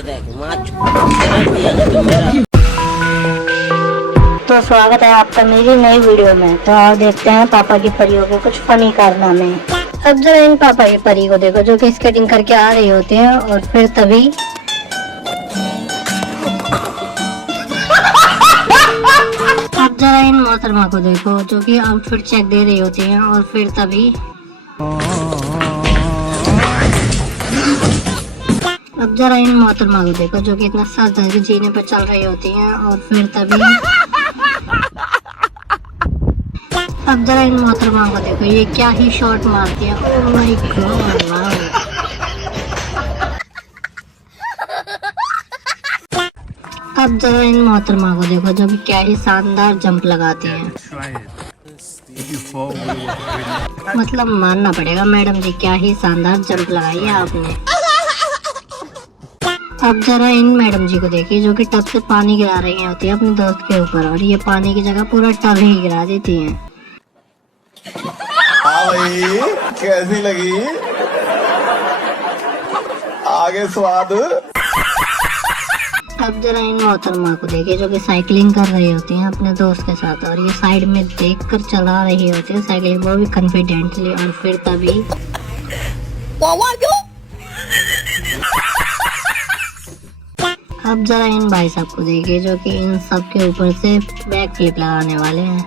तो स्वागत है आपका मेरी नई वीडियो में। तो आओ देखते हैं पापा की परियों के कुछ फनी कारनामे। अब जरा इन पापा की परी को देखो जो कि स्केटिंग करके आ रही होती हैं और फिर तभी अब जरा इन मोहतरमा को देखो जो कि आउटफिट चेक दे रही होती हैं और फिर तभी अब जरा इन मोहतरमा को देखो जो कि इतना सर दर्द जीने पर चल रही होती हैं और फिर तभी अब जरा इन मोहतरमा को देखो ये क्या ही शॉट मारती है। Oh my God. अब जरा इन मोहतरमा को देखो जो कि क्या ही शानदार जंप लगाती हैं। मतलब मानना पड़ेगा मैडम जी, क्या ही शानदार जंप लगाई है आपने। अब जरा इन मैडम जी को देखिए जो कि टब से पानी गिरा रही होती है अपने दोस्त के ऊपर और ये पानी की जगह पूरा टब ही गिरा देती हैं। हाँ भाई, कैसी लगी? आगे स्वाद। अब जरा इन मोहतरमा को देखिए जो कि साइकिलिंग कर रही होती हैं अपने दोस्त के साथ और ये साइड में देखकर चला रही होती है साइकिलिंग, वो भी कॉन्फिडेंटली। और फिर तभी अब जरा इन भाई साहब को देखिए जो कि इन सब के ऊपर से बैक फ्लिप लगाने वाले हैं।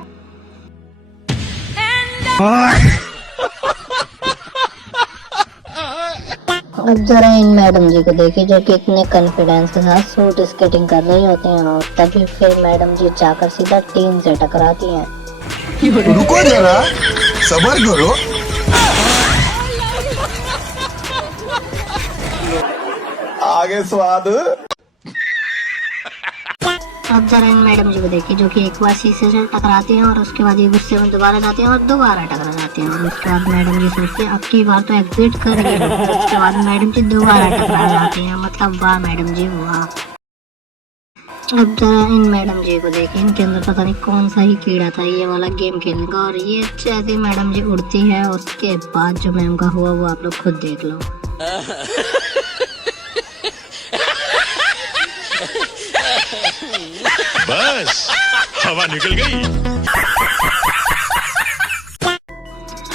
अब जरा इन मैडम जी को देखिए जो कि इतने कॉन्फिडेंस के साथ सूट स्केटिंग कर रही होती हैं और तभी फिर मैडम जी जाकर सीधा टीन से टकराती हैं। रुको जरा, सब्र करो। आगे स्वाद। अब जरा इन मैडम जी को देखिए जो कि एक बार शीशे से टकराती हैं और उसके बाद ये गुस्से में दोबारा जाती हैं और दोबारा टकरा जाती हैं और उसके बाद मैडम जी सोचते हैं अब की बार तो एग्जिट कर रही है। उसके बाद मैडम जी दोबारा टकरा जाती हैं। मतलब वाह मैडम जी वाह। अब जरा इन मैडम जी को देखिए इनके अंदर पता नहीं कौन सा ही कीड़ा था ये वाला गेम खेलने का और ये जैसे मैडम जी उड़ती है उसके बाद जो मैम का हुआ वो आप लोग खुद देख लो। बस हवा निकल गई।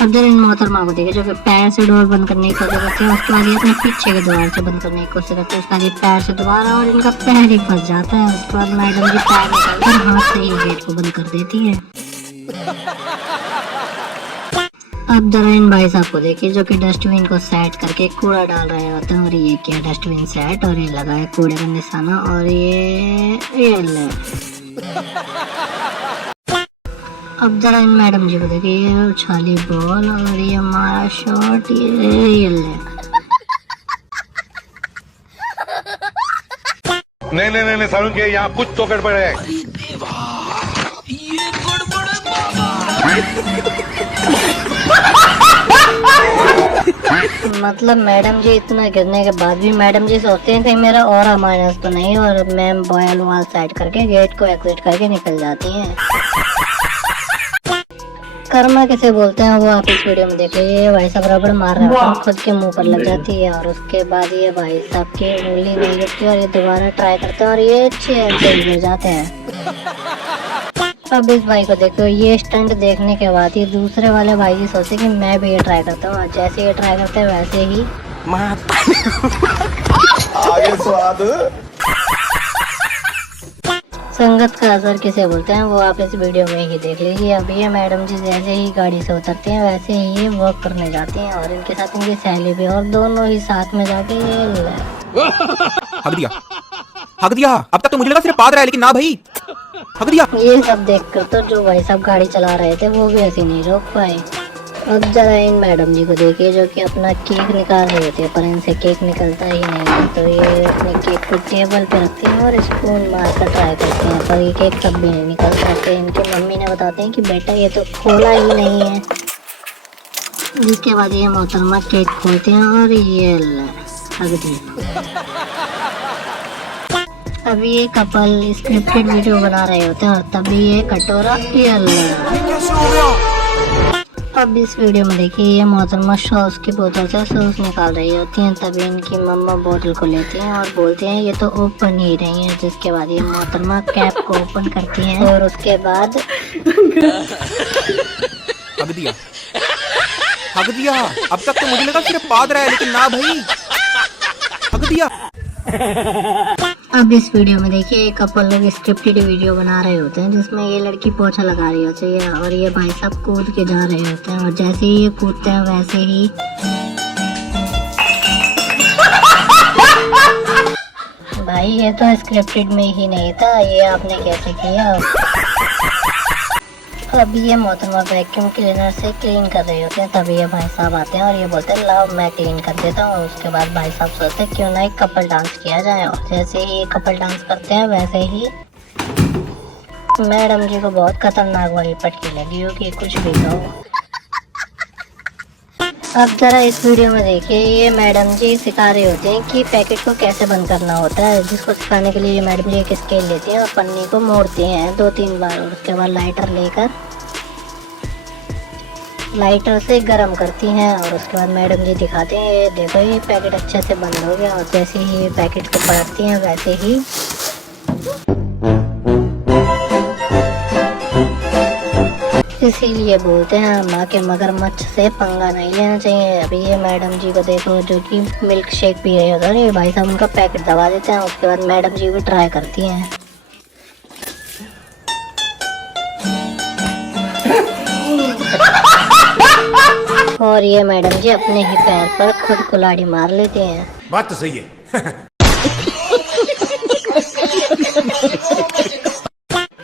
अब जरा इन मोहतरमा को देखिए जो कि पैर से डोर बंद करने की कोशिश करते हैं, उसके बाद ये अपने पीछे के द्वार से बंद करने की कोशिश करते हैं, उसके बाद ये पैर से दोबारा और इनका पैर ही फंस जाता है। उसके बाद मैडम जी पैर निकालकर हाथ से ही गेट को बंद कर देती है। अब जरा इन भाई साहब को देखिए जो कि डस्टबिन को सेट करके कूड़ा डाल रहे होते हैं और ये किया डस्टबिन सेट और ये लगा है कूड़े का निशाना और ये ले। अब जरा इन मैडम जी को देखिए ये उछाली बॉल और ये हमारा शॉट ये ले। नहीं सारुण के यहाँ कुछ तो गड़बड़ है। मतलब मैडम जी इतना गिरने के बाद भी मैडम जी सोचते हैं कहीं मेरा ऑरा माइनस तो नहीं और मैम बॉयल वाल साइड करके गेट को एग्जिट करके निकल जाती हैं। कर्मा किसे बोलते हैं वो आप इस वीडियो में देखिए। ये भाई साहब रबड़ मार रहा है खुद के मुंह पर लग जाती है और उसके बाद ये भाई साहब की उंगली नहीं गिरती और ये दोबारा ट्राई करते हैं और ये चेयर से गिर जाते हैं। अब इस भाई को देखो ये स्टंट देखने के बाद ये दूसरे वाले भाई जी सोचते कि मैं भी ये ट्राई करता हूँ और जैसे ये ट्राई करते हैं वैसे ही आगे स्वाद। संगत का असर किसे बोलते हैं वो आप इस वीडियो में ही देख लीजिए। अब ये मैडम जी जैसे ही गाड़ी से उतरती हैं वैसे ही ये वर्क करने जाती हैं और इनके साथ इनकी सहेली भी और दोनों ही साथ में जाके ये हक दिया। अब तक तो मुझे लगा सिर्फ पाद रहा है लेकिन ना भाई हक दिया। ये सब देखकर तो जो भाई साहब गाड़ी चला रहे थे वो भी ऐसे नहीं रोक पाए। अब जरा इन मैडम जी को देखिए जो कि अपना केक निकाल रही थी पर इनसे केक निकलता ही नहीं है तो ये अपने केक को टेबल पे रखती हैं और स्पून मार कर ट्राई करते हैं पर ये केक तब भी नहीं निकलता। तो इनकी मम्मी ने बताते हैं कि बेटा ये तो खोला ही नहीं है। जिसके बाद ये मोहतरमा केक खोलते हैं और ये अभी ये कपल स्क्रिप्टेड वीडियो बना रहे होते हैं और तभी ये कटोरा अब इस वीडियो में देखिए ये मोहतरमा सॉस की बोतल से सॉस निकाल रही होती हैं, तभी इनकी मम्मा बोतल को लेती हैं और बोलती हैं ये तो ओपन ही रही है। जिसके बाद ये मोहतरमा कैप को ओपन करती हैं और उसके बाद हक दिया, हक दिया। अब तक तो मुझे लगा सिर्फ पाद रहा है, लेकिन ना भाई, हक दिया। अब इस वीडियो में देखिए एक कपल लोग स्क्रिप्टेड वीडियो बना रहे होते हैं जिसमें ये लड़की पोछा लगा रही होती है और ये भाई साहब कूद के जा रहे होते हैं और जैसे ही ये कूदते हैं वैसे ही भाई ये तो स्क्रिप्टेड में ही नहीं था, ये आपने कैसे किया। अब ये मोहतरमा वैक्यूम क्लीनर से क्लीन कर रहे होते हैं, तभी ये भाई साहब आते हैं और ये बोलते हैं लाओ मैं क्लीन कर देता हूँ। उसके बाद भाई साहब सोचते हैं क्यों ना एक कपल डांस किया जाए और जैसे ही ये कपल डांस करते हैं वैसे ही मैडम जी को बहुत खतरनाक वाली पटकी लगी हो कि कुछ भी कहो। अब जरा इस वीडियो में देखिए ये मैडम जी सिखा रहे होते हैं कि पैकेट को कैसे बंद करना होता है, जिसको सिखाने के लिए ये मैडम जी एक स्केल लेती हैं और पन्नी को मोड़ती हैं 2-3 बार और उसके बाद लाइटर लेकर लाइटर से गर्म करती हैं और उसके बाद मैडम जी दिखाते हैं ये देखो ये पैकेट अच्छे से बंद हो गया और जैसे ही ये पैकेट को पलटती हैं वैसे ही इसीलिए बोलते हैं माँ के मगरमच्छ से पंगा नहीं लेना चाहिए। अभी ये मैडम जी को देखो जो कि मिल्क शेक पी रहे होते हैं, ये भाई साहब उनका पैकेट दबा देते हैं। उसके बाद मैडम जी भी ट्राई करती हैं और ये मैडम जी अपने ही पैर पर खुद कुल्हाड़ी मार लेते हैं। बात तो सही है।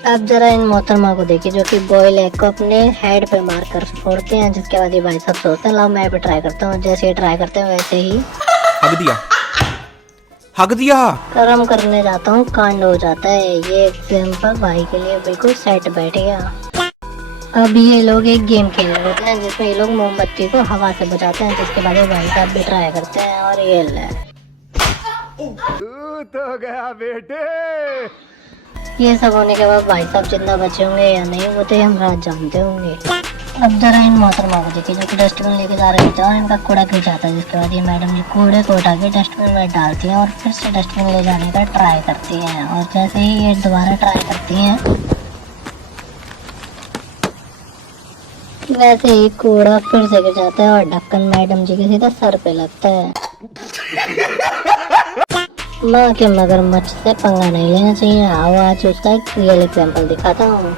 अब जरा इन मोहतरमा को देखिए जो कि बॉयल एग को अपने हेड पे मार कर फोड़ते हैं, जिसके बाद ये भाई साहब सोचते हैं लाओ मैं भी ट्राई करता हूँ। जैसे ये ट्राई करते हैं वैसे ही हक दिया, हक दिया। कर्म करने जाता हूँ कांड हो जाता है। ये एग्जाम्पल भाई के लिए बिल्कुल सेट बैठ गया। अब ये लोग एक गेम खेल रहे होते हैं जिसमें ये लोग मोमबत्ती को हवा से बचाते हैं, जिसके बाद ये भाई साहब भी ट्राई करते हैं और ये ले तो गया बेटे। ये सब होने के बाद भाई साहब जिंदा बचे होंगे या नहीं वो तो हम रात जानते होंगे। अब जरा इन मोहतरमा को देखिए जो कि डस्टबिन लेके जा रहे होते हैं और इनका कूड़ा गिर जाता है, जिसके बाद ये मैडम जी कूड़े को उठा के डस्टबिन में डालती हैं और फिर से डस्टबिन ले जाने का ट्राई करती हैं और जैसे ही ये दोबारा ट्राई करती हैं वैसे ही कूड़ा फिर से गिर जाता है और ढक्कन मैडम जी के सीधा सर पे लगता है। माँ के मगरमच्छ से पंगा नहीं लेना चाहिए। आओ आज उसका एक रियल एग्जाम्पल दिखाता हूँ।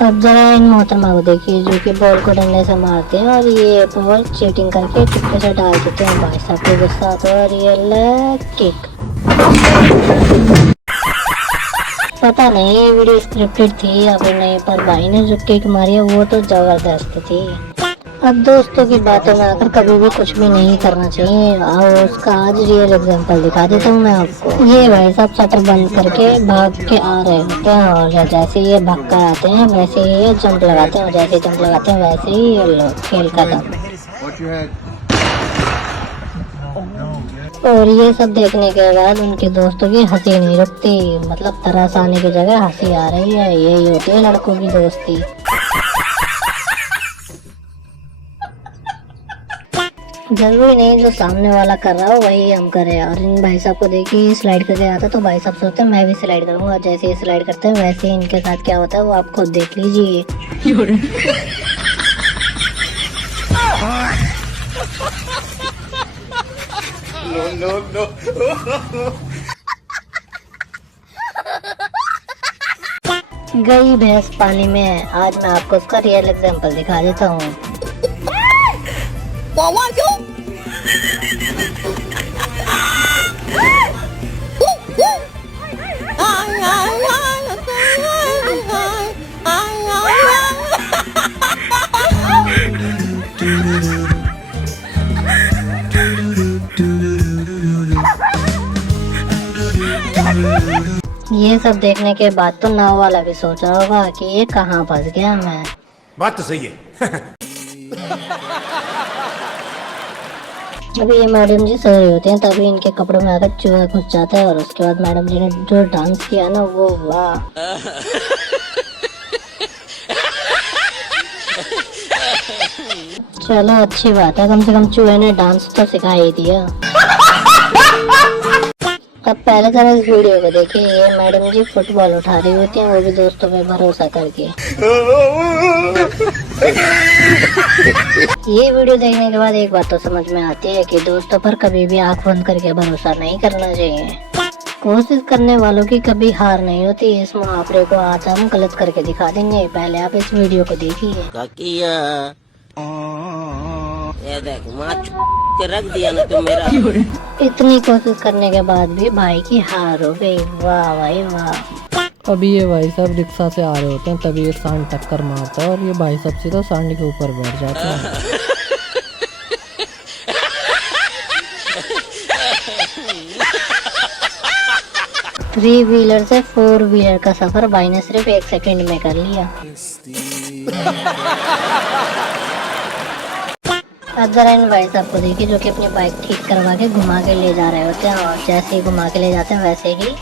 अब जरा इन मोहतरमा को देखिए जो कि बॉल को डंडे से मारते हैं और ये बॉल चीटिंग करके टिप्पे से डाल देते हैं। भाई साहब को गुस्सा आता है और ये लेग किक। पता नहीं ये वीडियो स्क्रिप्टेड थी या फिर नहीं, पर भाई ने जो किक मारी है वो तो जबरदस्त थी। अब दोस्तों की बातों में आकर कभी भी कुछ भी नहीं करना चाहिए। और उसका आज रियल एग्जांपल दिखा देता हूँ मैं आपको। ये भाई साहब शटर बंद करके भाग के आ रहे होते हैं और जैसे ये भाग कर आते हैं वैसे ही ये जंप लगाते हैं और जैसे जंप लगाते हैं वैसे ही ये लोग खेल खत्म। और ये सब देखने के बाद उनके दोस्तों की हंसी नहीं रुकती, मतलब तरस आने की जगह हंसी आ रही है। यही होती है लड़कों की दोस्ती। जरूरी नहीं जो सामने वाला कर रहा हो वही हम करें। और इन भाई साहब को देखिए स्लाइड करके आता है तो भाई साहब सोचते हैं मैं भी स्लाइड करूंगा। जैसे ये स्लाइड करते हैं वैसे ही इनके साथ क्या होता है वो आप खुद देख लीजिए। गई भैंस पानी में। आज मैं आपको उसका रियल एग्जांपल दिखा देता हूँ। ये सब देखने के बाद तो नाव वाला भी सोच रहा होगा कि ये कहाँ फंस गया मैं। बात तो सही है। अभी ये मैडम जी सो रहे होते हैं, तभी इनके कपड़ों में आकर चूहा घुस जाता है और उसके बाद मैडम जी ने जो डांस किया ना वो वाह। चलो अच्छी बात है, कम से कम चूहे ने डांस तो सिखा ही दिया। अब पहले जरा इस वीडियो को देखिए, ये मैडम जी फुटबॉल उठा रही होती हैं, वो भी दोस्तों पे भरोसा करके। ये वीडियो देखने के बाद एक बात तो समझ में आती है कि दोस्तों पर कभी भी आंख बंद करके भरोसा नहीं करना चाहिए। कोशिश करने वालों की कभी हार नहीं होती। इस मुहावरे को आज हम गलत करके दिखा देंगे, पहले आप इस वीडियो को देखिए। ये देख के रख दिया ना तुम मेरा। इतनी कोशिश करने के बाद भी भाई की हार हो गई। वाह भाई वाह। अभी ये भाई साहब रिक्शा से आ रहे होते हैं, तभी ये सांड टक्कर मारता है और ये भाई साहब सीधा सांड के ऊपर बैठ जाते हैं। 3 व्हीलर से 4 व्हीलर का सफर भाई ने सिर्फ 1 सेकंड में कर लिया। अब जरा इन भाई साहब को देखिए जो कि अपनी बाइक ठीक करवा के घुमा के ले जा रहे होते हैं, और जैसे ही घुमा के ले जाते हैं वैसे ही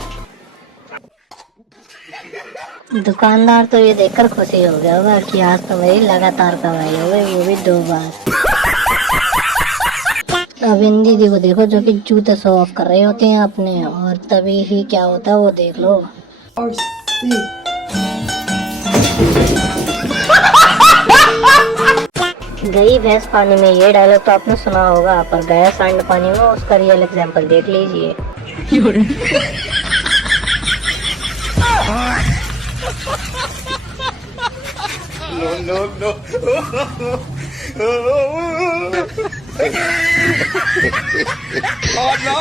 दुकानदार तो ये देखकर खुशी हो गया होगा कि आज तो मेरी लगातार कमाई हो गई, वो भी 2 बार। अब इन दीदी को देखो जो कि जूते शो ऑफ कर रहे होते हैं अपने, और तभी ही क्या होता है वो देख लो। गई भैंस पानी में, ये डायलॉग तो आपने सुना होगा, पर गया सांड पानी में उसका रियल एग्जांपल देख लीजिए। Oh no!